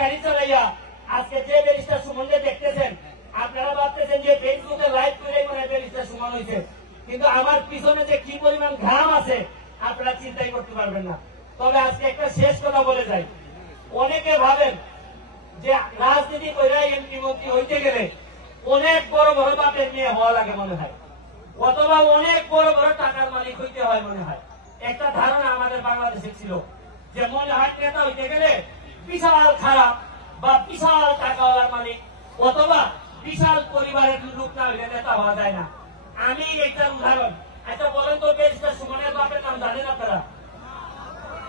গাড়ি চালাইয়া আজকে যে ব্যারিস্টার সুমনকে দেখতেছেন, আপনারা ভাবতেছেন যে ফেসবুকে লাইভ করে মনে ব্যারিস্টার সুমন হয়েছে, কিন্তু আমার পিছনে যে কি পরিমাণ ঘাম আছে আপনারা চিন্তাই করতে পারবেন না। তবে আজকে একটা শেষ কথা বলে যাই, অনেকে ভাবেন যে রাজনীতি করে এমপি মন্ত্রী হইতে গেলে অনেক বড় বড় বাপের নিয়ে হওয়া লাগে মনে হয়, অথবা অনেক বড় বড় টাকার মালিক হইতে হয় মনে হয়। একটা ধারণা আমাদের বাংলাদেশে ছিল যে মনে হয় নেতা হইতে গেলে বিশাল খারাপ বা বিশাল টাকাওয়ালার মালিক অথবা বিশাল পরিবারের লোক না হইলে নেতা হওয়া যায় না। আমি একটা উদাহরণ, আচ্ছা বলেন তো ব্যারিস্টার সুমনের বাপের নাম জানেন আপনারা?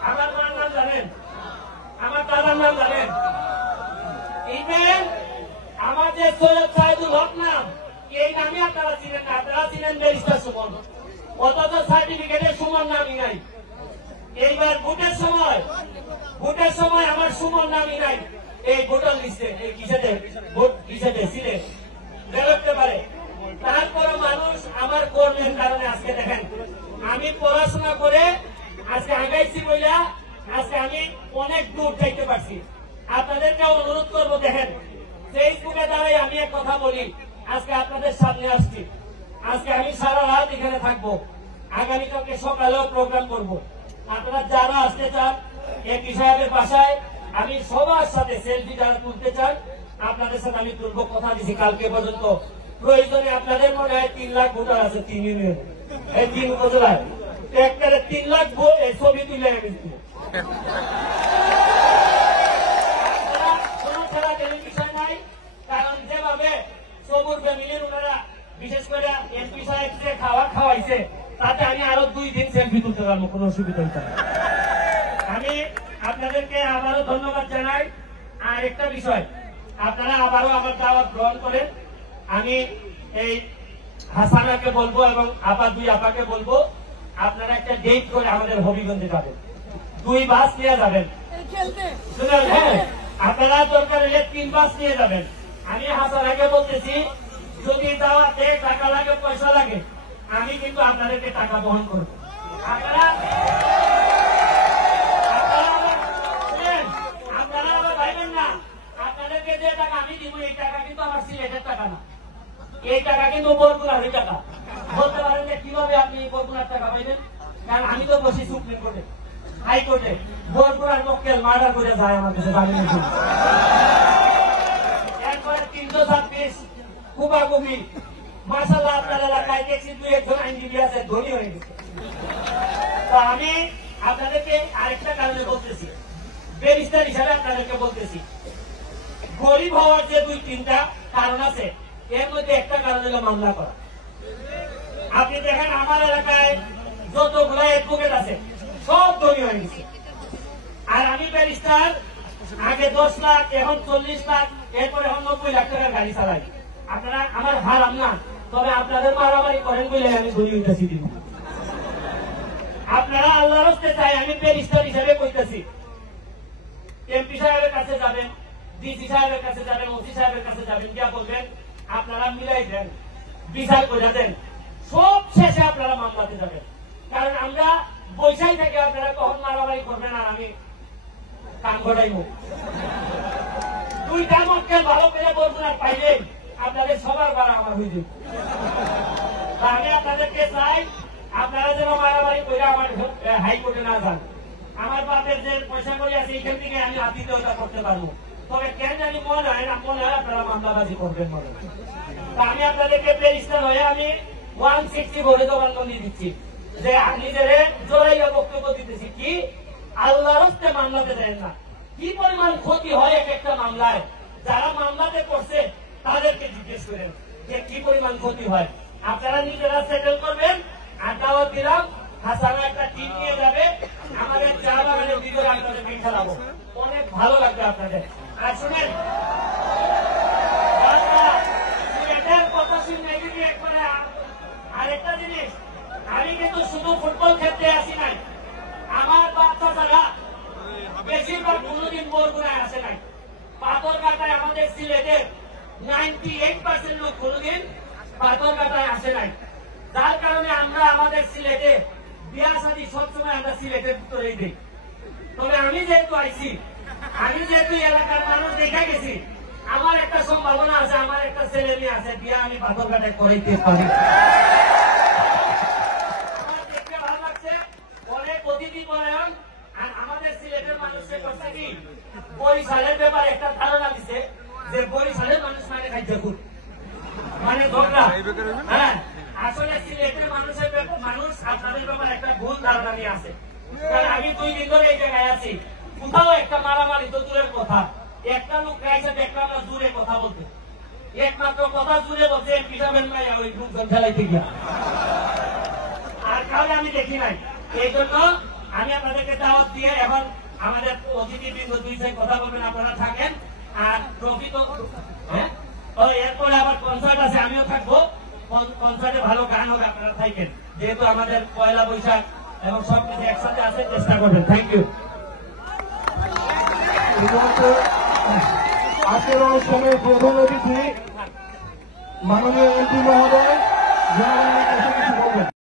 আমার মার নাম জানেন? আমার দাদার নাম জানেন? ইভেন আমার যে সৈয়দ সাইদুল হক নাম, এই নামে আপনারা চিনেন না, আপনারা চিনেন ব্যারিস্টার সুমন, অথচ সার্টিফিকেটে সুমন নামই নাই। এইবার ভোটের সময় আমার সুমন নামই নাই এই ভোটার লিস্টে, এই কিসেতে ভোট কিসেতে সিলেট বেরোতে পারে। তারপরে মানুষ আমার কর্মের কারণে আজকে দেখেন আমি পড়াশোনা করে আজকে আগাইছি বইলা আজকে আমি অনেক দূর যাইতে পারছি। আপনাদেরকে অনুরোধ করবো, দেখেন ফেসবুকে দ্বারাই আমি এক কথা বলি, আজকে আপনাদের সামনে আসছি, আজকে আমি সারা রাত এখানে থাকবো, আগামীকালকে সকালেও প্রোগ্রাম করব। আপনারা যারা আসতে চান এমপি সাহেবের বাসায় আমি সবার সাথে সেলফি যারা তুলতে চান আপনাদের সাথে আমি তুলবো, কথা দিচ্ছি কালকে পর্যন্ত। প্রয়োজনে আপনাদের মনে হয় 3 লাখ ভোটার আছে 3 ইউনিয়ন, এই 3 উপজেলায়, একটা 3 লাখ ছবি তুলে আমি কোনো ছাড়া টেলিভিশন নাই। কারণ যেভাবে সবুজ ফ্যামিলির ওনারা বিশেষ করে এমপি সাহেব যে খাওয়াইছে তাতে আমি আরো 2 দিন সেলফি তুলতে পারবো, কোনো অসুবিধা হইতে না। আমি আপনাদেরকে আবারও ধন্যবাদ জানাই। আর একটা বিষয়, আপনারা আবারও আমার দাওয়াত গ্রহণ করেন। আমি এই হাসানাকে বলবো এবং দুই আপাকে বলবো আপনারা একটা ডেট করে আমাদের হবিগঞ্জে যাবেন, 2 বাস নিয়ে যাবেন। হ্যাঁ, আপনারা দরকার হলে 3 বাস নিয়ে যাবেন। আমি হাসানাকে বলতেছি যদি দাওয়াতে টাকা লাগে পয়সা লাগে আমি কিন্তু আপনাদেরকে টাকা বহন করবো। আপনারা আবার ভাইবেন না আপনাদেরকে যে টাকা আমি দিব এই টাকা কিন্তু আমার সিলেটের টাকা না, এই টাকা কিন্তু বরগুনার টাকা। বলতে পারেন যে কিভাবে আপনি বরগুনার টাকা পাইবেন? কারণ আমি তো বসি সুপ্রিম কোর্টে, হাইকোর্টে, বরগুনার মক্কেল মার্ডার করে যায় আমার কাছে জামিনের জন্য। এরপরে 326 কুবাকুবি, মাশাআল্লাহ আপনার এলাকায় দেখছি 2-1 আইনজীবী আছে, ধনী হয়ে গেছে। তো আমি আপনাদেরকে আরেকটা কারণে বলতেছি, ব্যারিস্টার হিসাবে আপনাদেরকে বলতেছি, গরিব হওয়ার যে 2-3টা কারণ আছে, এর মধ্যে একটা কারণ হলো মামলা করা। আপনি দেখেন আমার এলাকায় যতগুলো অ্যাডভোকেট আছে সব ধনী হয়ে গেছে, আর আমি ব্যারিস্টার আগে 10 লাখ, এখন 40 লাখ, এরপর এখন 90 লাখ টাকার গাড়ি চালাই। আপনারা আমার হারাম না, তবে আপনাদের মারামারি করেন বলে আমি ধনী হইতেছি। আপনারা আল্লাহর রাস্তায় চাই, আমি ব্যারিস্টার হিসাবে কইতেছি, এমপি সাহেবের কাছে যাবেন, ডিসি সাহেবের কাছে যাবেন, ওসি সাহেবের কাছে যাবেন, গিয়া বলবেন আপনারা মিলাই দেন, বিচার করে দেন, সব শেষে আপনারা মামলাতে যাবেন। কারণ আমরা বৈশাই থেকে আপনারা কখন মারামারি করবেন আর আমি কাম ঘটাইব। 2টা মক্কেল ভালো করে বরগুনার পাইলে আপনাদের সবার বাড়া আমার হয়ে যাবে। আমি আপনাদেরকে চাই আপনারা যেন মারামারি করে আমার হাইকোর্টে না যান। আমার বাপের যে পয়সা করে আছে এইখান থেকে আমি আতিথ্যতা করতে পারবো, তবে কেন জানি মনে হয় আপনারা মামলাবাজি করবেন মনে। আমি আপনাদেরকে ব্যারিস্টার হয়ে আমি 160 ভরে জবানবন্দি দিচ্ছি যে নিজের জোরাইয়া বক্তব্য দিতেছি কি আল্লাহর রাস্তায় মামলাতে দেন না, কি পরিমাণ ক্ষতি হয় এক একটা মামলায়। যারা মামলাতে করছে তাদেরকে জিজ্ঞেস করেন যে কি পরিমাণ ক্ষতি হয়। আপনারা নিজেরা সেটেল করবেন। আর দাওয়াত দিলাম, হাসানা একটা টিম নিয়ে যাবে, আমাদের চা বাগানের ভিতরে আপনাদের মেয়ে খেলাবো, অনেক ভালো লাগবে আপনাদের। আর শুনেন কথা শুনে একবারে আরেকটা জিনিস, আমি কিন্তু শুধু ফুটবল খেলতে আসি নাই, আমার বাচ্চা যারা বেশিরভাগ কোনোদিন বরগুনায় আসে নাই। পাথরঘাটায় আমাদের সিলেটের 98% লোক কোনোদিন পাথরঘাটায় আসে নাই, যার কারণে আমরা আমাদের সিলেটে বিয়া শাদী সবসময় আমরা সিলেটের ভিতরেই দিই। তবে আমি যেহেতু আইছি, আমি যেহেতু এলাকার মানুষ দেখা গেছি আমার একটা সম্ভাবনা আছে, আমার একটা ছেলে মেয়ে আছে, বিয়া আমি পাথরঘাটে করাইতে পারি। আমার দেখতে ভালো লাগছে, অনেক অতিথি পরায়ণ। আর আমাদের সিলেটের মানুষের কথা কি বরিশালের ব্যাপারে একটা ধারণা দিছে যে বরিশালের মানুষ মানে খাইছে খুব মানে ঝগড়া। হ্যাঁ, আসলে সিলেটের মানুষের মানুষ আপনাদের ব্যাপারে একটা ভুল ধারণা নিয়ে আছে। কারণ আমি 2 দিন ধরে এই জায়গায় আছি, কোথাও একটা মারামারি তো দূরের কথা, একটা লোক গাইছে দেখলাম না জুড়ে কথা বলতে, একমাত্র কথা জুড়ে বলছে পিটাবেন নাই ওই লোকজন ফেলাইতে গিয়া, আর কাউকে আমি দেখি নাই। এই জন্য আমি আপনাদেরকে দাওয়াত দিয়ে এখন আমাদের অতিথিবৃন্দ 2 কথা বলবেন, আপনারা থাকেন। আর ট্রফি তো হ্যাঁ, এরপরে আবার কনসার্ট আছে, আমিও থাকবো। কনসার্টে ভালো গান হবে, আপনারা থাকেন, যেহেতু আমাদের পয়লা বৈশাখ এবং সবকিছু একসাথে আছে, চেষ্টা করবেন। Thank you. আজকের অনুষ্ঠানের প্রধান অতিথি মাননীয় এমপি মহোদয়।